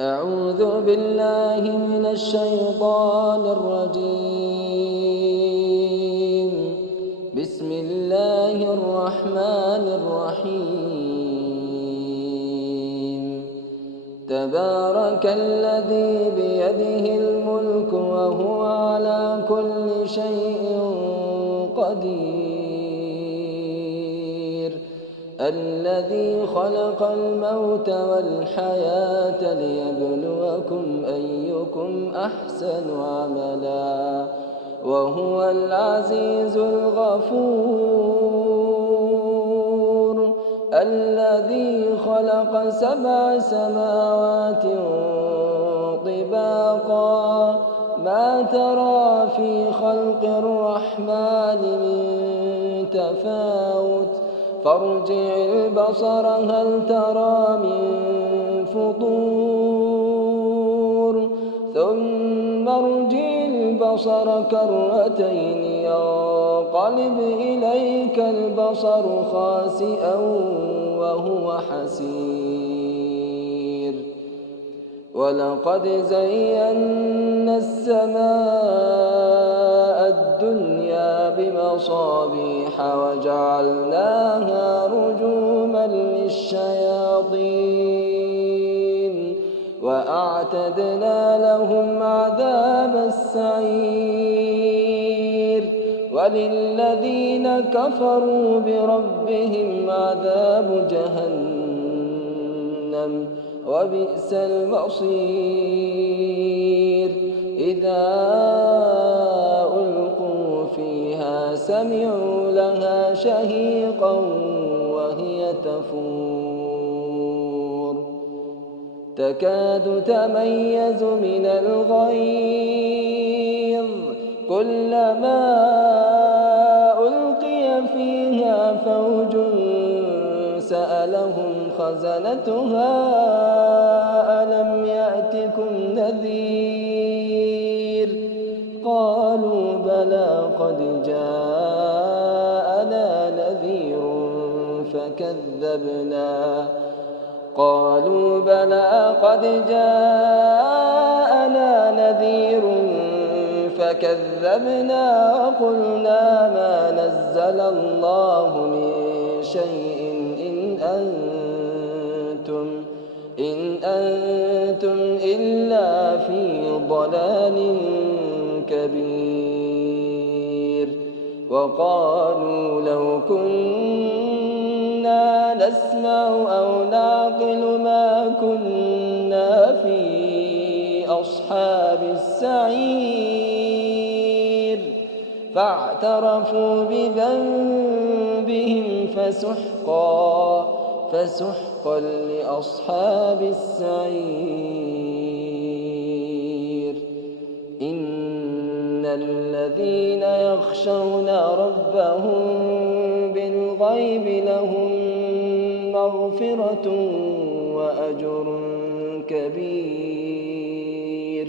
أعوذ بالله من الشيطان الرجيم. بسم الله الرحمن الرحيم. تبارك الذي بيده الملك وهو على كل شيء قدير. الذي خلق الموت والحياة ليبلوكم أيكم أحسن عملا وهو العزيز الغفور. الذي خلق 7 سماوات طباقا ما ترى في خلق الرحمن من تفاوت فارجع البصر هل ترى من فطور ثم ارجع البصر كرتين ينقلب إليك البصر خاسئا وهو حسير. ولقد زينا السماء الدنيا بمصابيح وجعلناها رجوما للشياطين وأعتدنا لهم عذاب السعير. وللذين كفروا بربهم عذاب جهنم وبئس المصير. إذا ألقوا فيها سمعوا لها شهيقا وهي تفور تكاد تميز من الغيظ كلما ألقي فيها فوج سألهم خزنتها ألم يأتكم نذير قالوا بلى قد جاءنا نذير فكذبنا وقلنا ما نزل الله من شيء إن أنتم إلا في ضلال كبير. وقالوا لو كنا نسمع أو نعقل ما كنا في أصحاب السعير فاعترفوا بذنبهم فسحقا لأصحاب السعير. إن الذين يخشون ربهم بالغيب لهم مغفرة وأجر كبير.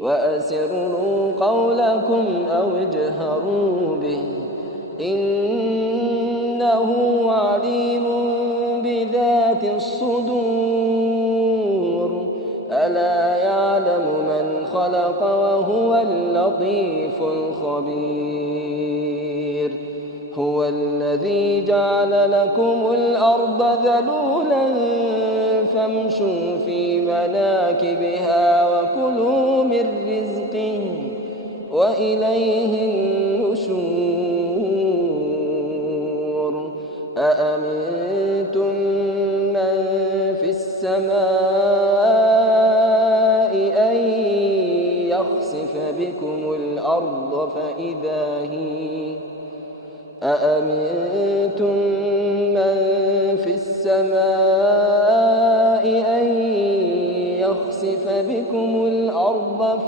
وأسروا قولكم أو اجهروا به إنه عليم بذات الصدور. ألا يعلم من خلق وهو اللطيف الخبير. هو الذي جعل لكم الأرض ذلولا فامشوا في مناكبها وكلوا من رزقه وإليه النشور. أأمنتم من في السماء أن يخسف بكم الأرض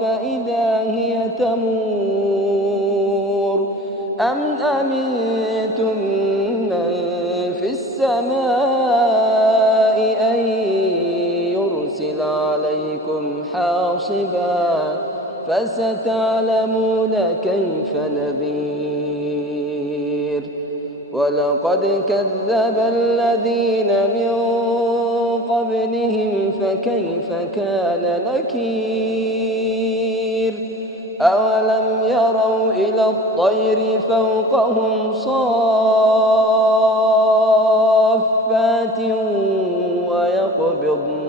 فإذا هي تمور أم أمنتم من في السماء أن يرسل عليكم حاصبا فستعلمون كيف نذير. ولقد كذب الذين من قبلهم فكيف كان نكير أولم يروا إلى الطير فوقهم صافات ويقبضن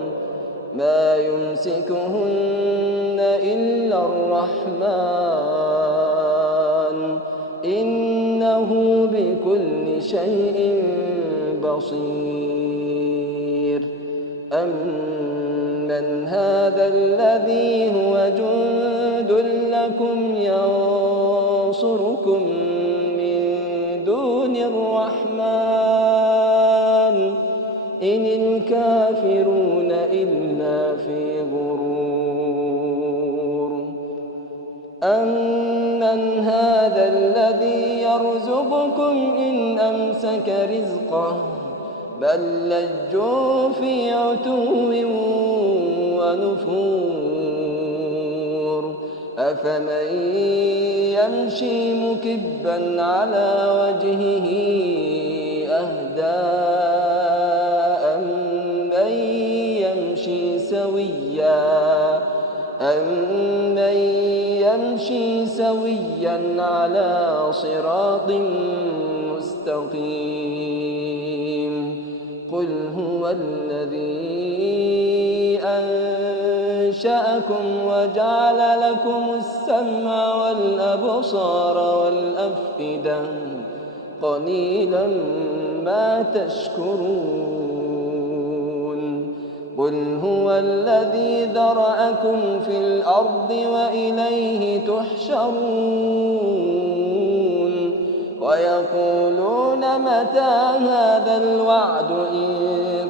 ما يمسكهن إلا الرحمن إنه بكل شيء بصير أمن هذا الذي هو جند لكم ينصركم من دون الرحمن إن الكافرون إلا في غرور أمن هذا الذي يرزقكم إن أمسك رزقه بل لجوا في عتو ونفور أفمن يمشي مكبا على وجهه أهدى أمن يمشي سويا على صراط مستقيم قل هو الذي أنشأكم وجعل لكم السمع والأبصار والأفئدة قليلا ما تشكرون قل هو الذي ذرأكم في الأرض وإليه تحشرون ويقولون متى هذا الوعد إن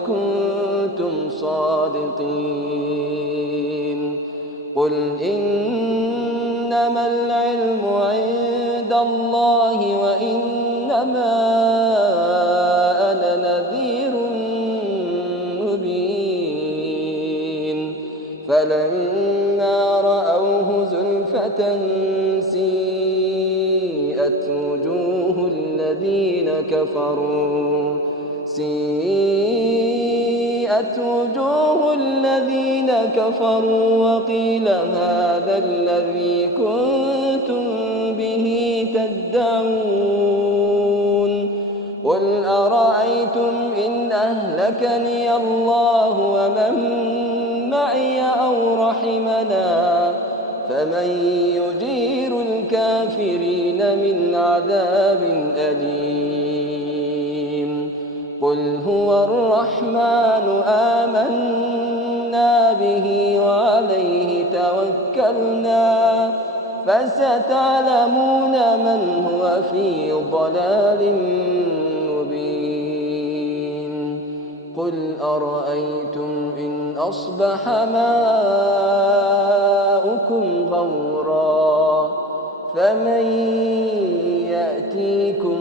كنتم صادقين قل إنما العلم عند الله وإنما أنا نذير مبين فلما رأوه زلفة سيئت وجوه الذين كفروا وقيل هذا الذي كنتم به تدعون قل أرأيتم إن أهلكني الله ومن معي أو رحمنا فمن يجير الكافرين من عذاب أليم قل هو الرحمن آمنا به وعليه توكلنا فستعلمون من هو في ضلال مبين قل أرأيتم إن أصبح ماؤكم غورا فمن يأتيكم